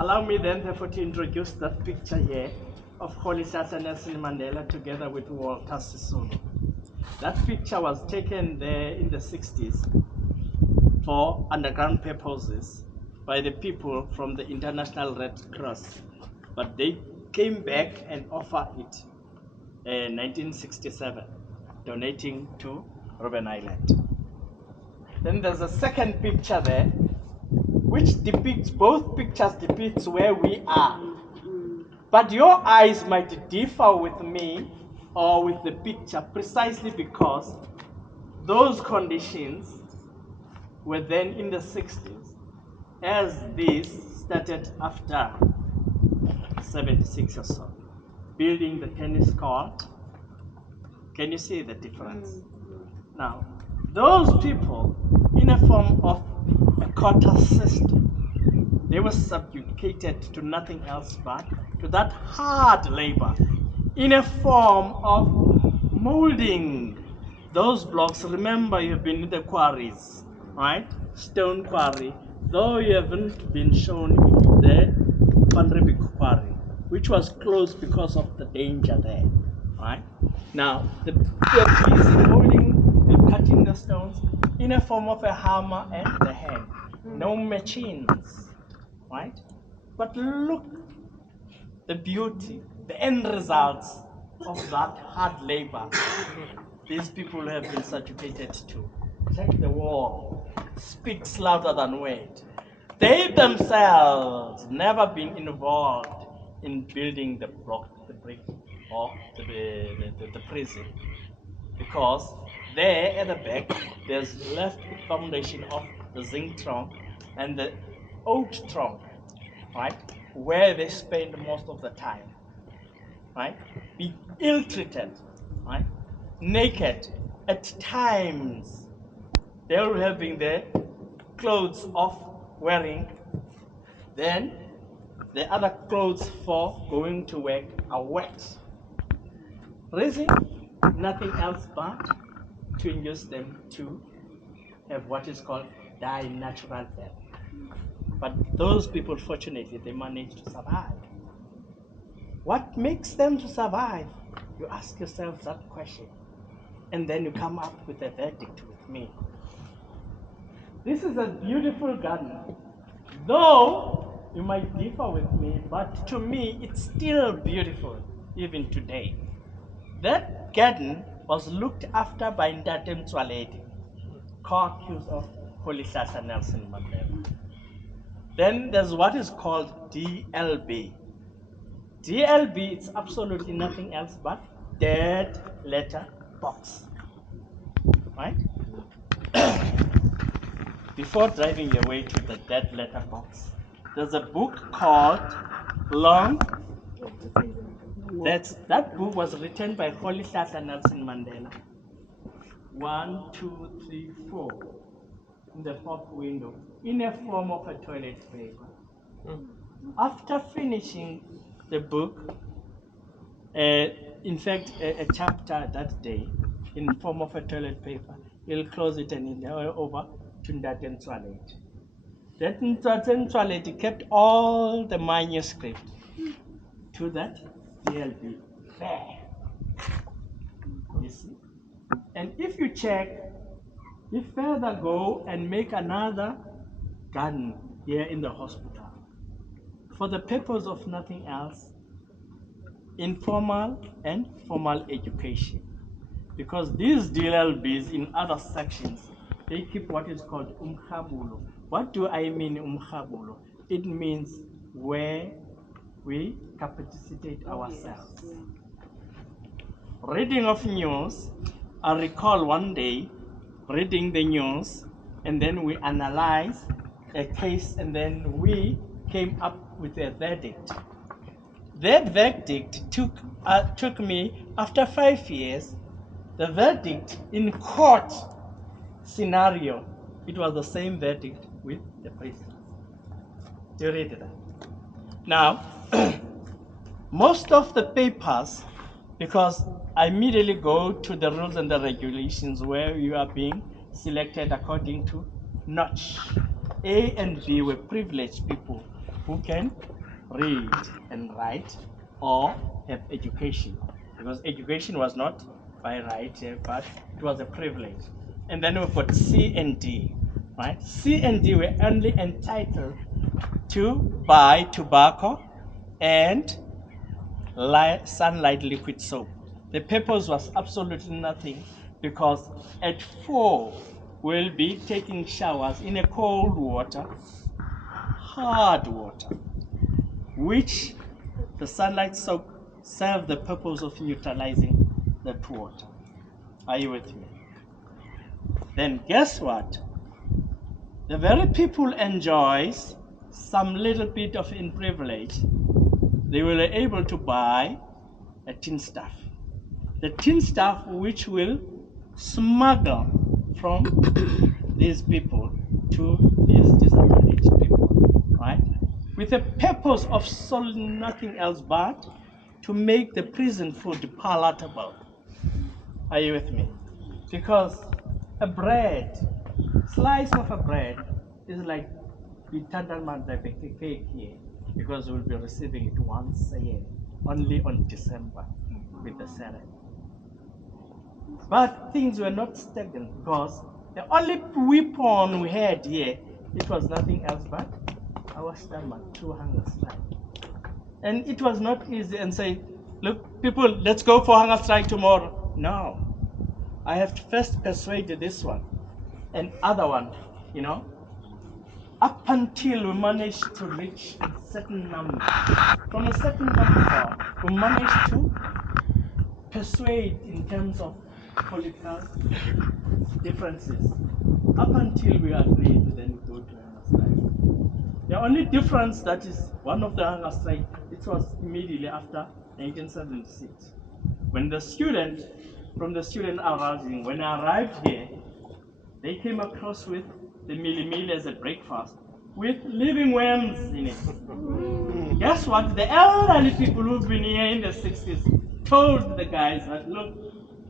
Allow me then, therefore, to introduce that picture here of Holy Sasa Nelson Mandela together with Walter Sisulu. That picture was taken there in the 60s for underground purposes by the people from the International Red Cross. But they came back and offered it in 1967, donating to Robban Island. Then there's a second picture there, which depicts, both pictures depicts where we are. But your eyes might differ with me or with the picture precisely because those conditions were then in the 60s, as this started after 76 or so. Building the tennis court. Can you see the difference? Now, those people, in a form of a quota system, they were subjugated to nothing else but to that hard labor in a form of molding those blocks. Remember, you've been in the quarries, right? Stone quarry, though you haven't been shown the Panribik quarry, which was closed because of the danger there, right? Now, they're busy molding, they're cutting the stones in a form of a hammer and the hand. No machines, right? But look, the beauty, the end results of that hard labor these people have been subjugated to. Check the wall, speaks louder than word. They themselves never been involved in building the block, the brick, or the prison, because there at the back there's left the foundation of the zinc trunk and the oak trunk, right, where they spend most of the time, right, be ill-treated, right, naked at times. They're having their clothes off wearing, then the other clothes for going to work are wet. Reason? Nothing else but to induce them to have what is called die natural death. But those people, fortunately, they manage to survive. What makes them to survive? You ask yourself that question, and then you come up with a verdict with me. This is a beautiful garden. Though you might differ with me, but to me it's still beautiful even today. That garden was looked after by Ndatem Tswaledi, co-accused of Holy Sasa Nelson Mandela. Then there's what is called DLB. DLB, it's absolutely nothing else but dead letter box, right? Before driving your way to the dead letter box, there's a book called Long. That book was written by Holy Sasa Nelson Mandela. 1, 2, 3, 4, in the fourth window, in a form of a toilet paper. After finishing the book, in fact, a chapter that day, in form of a toilet paper, he'll close it and he'll over to Ndatem Tswaledi. That Ndatem Tswaledi kept all the manuscript to that DLB there. You see? And if you check, you further go and make another garden here in the hospital for the purpose of nothing else, informal and formal education. Because these DLBs in other sections, they keep what is called umkhabulo. What do I mean umkhabulo? It means where we capacitate ourselves. Reading of news, I recall one day reading the news, and then we analyzed a case, and then we came up with a verdict. That verdict took me, after 5 years, the verdict in court scenario, it was the same verdict with the prisoners. Do you read that? Now, most of the papers, because I immediately go to the rules and the regulations where you are being selected according to notch. A and B were privileged people who can read and write or have education, because education was not by right, but it was a privilege. And then we've got C and D, right? C and D were only entitled to buy tobacco and sunlight liquid soap. The purpose was absolutely nothing, because at 4 we'll be taking showers in a cold water, hard water, which the sunlight soap served the purpose of neutralizing that water. Are you with me? Then guess what? The very people enjoys some little bit of in privilege. They were able to buy a tin stuff. The tin stuff which will smuggle from these people to these disadvantaged people, right? With the purpose of solving nothing else but to make the prison food palatable. Are you with me? Because a bread, slice of a bread is like the cake here, because we'll be receiving it once a year, only on December with the ceremony. But things were not stagnant, because the only weapon we had here, it was nothing else but our stomach through hunger strike. And it was not easy and say, look, people, let's go for hunger strike tomorrow. No. I have to first persuade this one and other one, up until we managed to reach a certain number. From a certain number, we managed to persuade in terms of political differences. Up until we agreed, then we go to hunger strike. The only difference that is one of the hunger strike, it was immediately after 1976. When the student, from the student arising, when I arrived here, they came across with the meal as a breakfast with living worms in it. Guess what? The elderly people who've been here in the 60s told the guys that, look,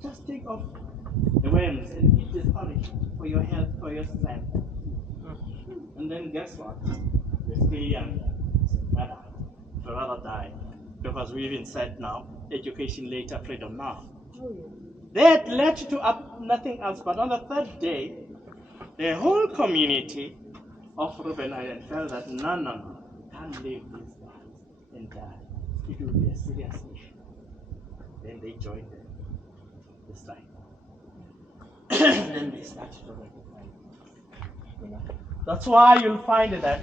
just take off the worms and eat this porridge for your health, for your strength. And then guess what? We're still young. Better. We'd rather die. Because we even said now, education later, freedom now. That led to nothing else, but on the third day, the whole community of Robban Island felt that no, can't leave these guys and die. It will be a serious issue. Then they joined the strike. Then they started to recognize. That's why you'll find that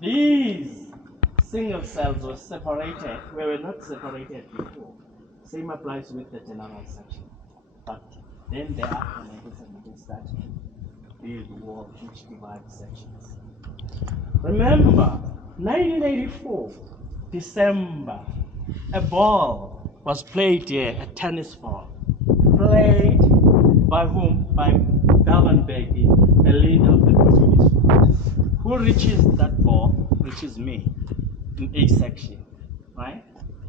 these single cells were separated, were not separated before. Same applies with the general section. But then thereafter, 1970 started to build walls which divide sections. Remember, 1984, December, a ball was played here, a tennis ball. Played by whom? By Galvan Begi, the leader of the communist. Who reaches that ball? Reaches me in A section, right?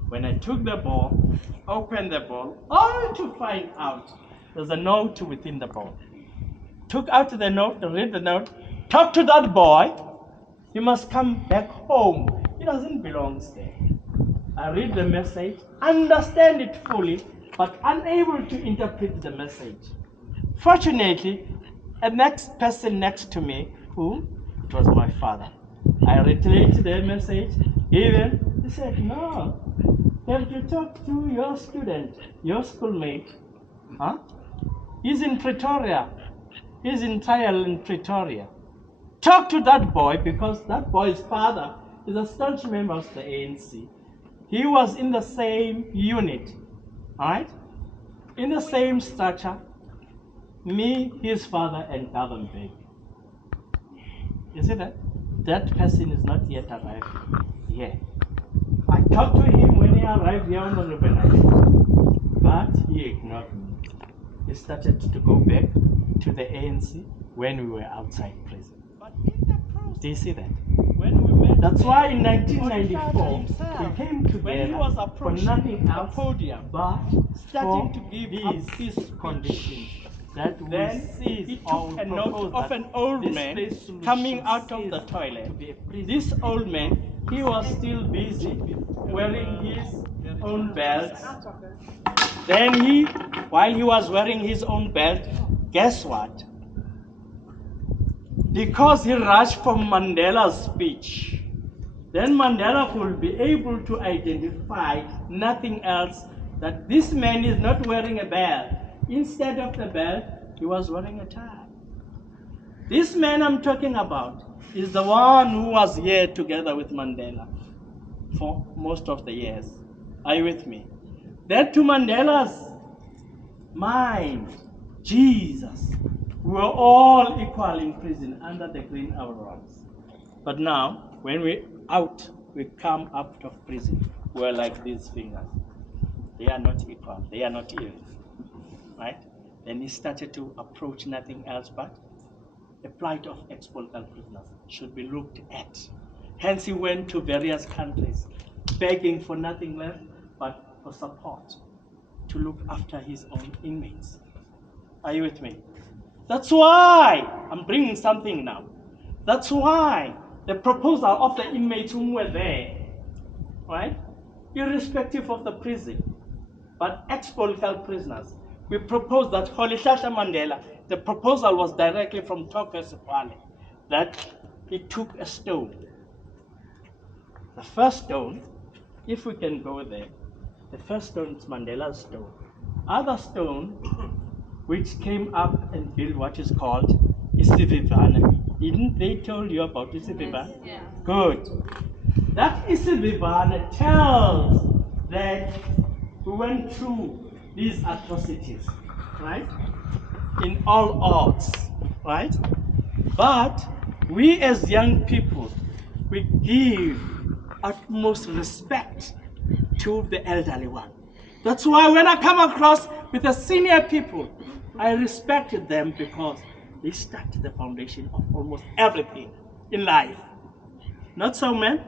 When I took the ball, opened the ball, only to find out there's a note within the ball. Took out the note, read the note, talk to that boy. He must come back home. He doesn't belong there. I read the message, understand it fully, but unable to interpret the message. Fortunately, a next person next to me, it was my father. I reiterated the message, even he said, no, you have to talk to your student, your schoolmate. He's in Pretoria. He's in trial in Pretoria. Talk to that boy, because that boy's father is a staunch member of the ANC. He was in the same unit, right? In the same structure, me, his father, and Galvan Begi. You see that? That person is not yet arrived here. I talked to him when he arrived here on the Robban Island, but he ignored me. He started to go back to the ANC when we were outside prison. But in the process, do you see that? When we met, that's why in 1994 we came together for nothing else but starting to give these conditions that we see. He took a note of an old man coming out of the toilet. This old man he was still busy wearing his own belt. Then while he was wearing his own belt, guess what? Because he rushed from Mandela's speech, then Mandela will be able to identify nothing else, that this man is not wearing a belt. Instead of the belt, he was wearing a tie. This man I'm talking about is the one who was here together with Mandela for most of the years. Are you with me? That to Mandela's mind, Jesus, we were all equal in prison under the green arrows. But now, when we come out of prison, we're like these fingers. They are not equal, they are not even. Right? Then he started to approach nothing else but the plight of ex-political prisoners should be looked at. Hence he went to various countries, begging for nothing less but for support to look after his own inmates. Are you with me? That's why I'm bringing something now. That's why the proposal of the inmates who were there, right, irrespective of the prison, but ex-political prisoners, we proposed that Rolihlahla Mandela, the proposal was directly from Tokas Sipale, that he took a stone. The first stone, if we can go there, the first stone is Mandela's stone. Other stone, which came up and built what is called Isivivane. Didn't they tell you about Isivivane? Yes. Good. That Isivivane tells that we went through these atrocities, right? In all odds, right? But we as young people, we give utmost respect to the elderly one. That's why when I come across with the senior people, I respected them because they started the foundation of almost everything in life. Not so, man?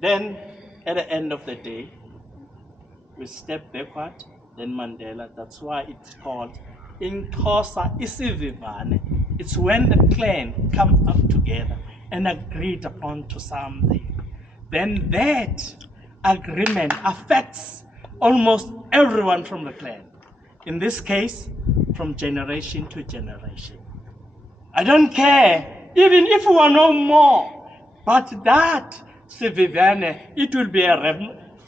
Then, at the end of the day, we step backward, then Mandela. That's why it's called Inkosa Isivivane. It's when the clan come up together and agreed upon to something. Then that agreement affects almost everyone from the clan. In this case, from generation to generation. I don't care, even if we are no more, but that Sivivane, it will be a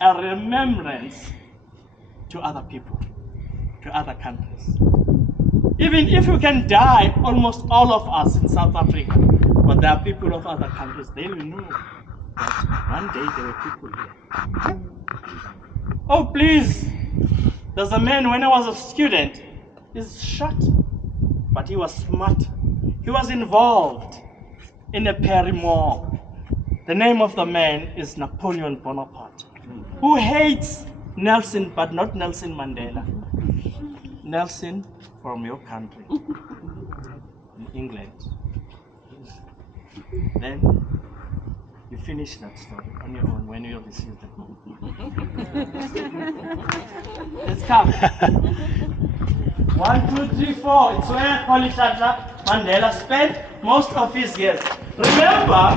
remembrance to other people, to other countries. Even if we can die, almost all of us in South Africa, but there are people of other countries, they will know that one day there were people here. Oh, please. There's a man, when I was a student, he's shot, but he was smart. He was involved in a Paris-Morgue. The name of the man is Napoleon Bonaparte, who hates Nelson, but not Nelson Mandela. Nelson from your country, in England. Then you finish that story on your own when you receive the book. Let's come. 1, 2, 3, 4. It's where Rolihlahla Mandela spent most of his years. Remember,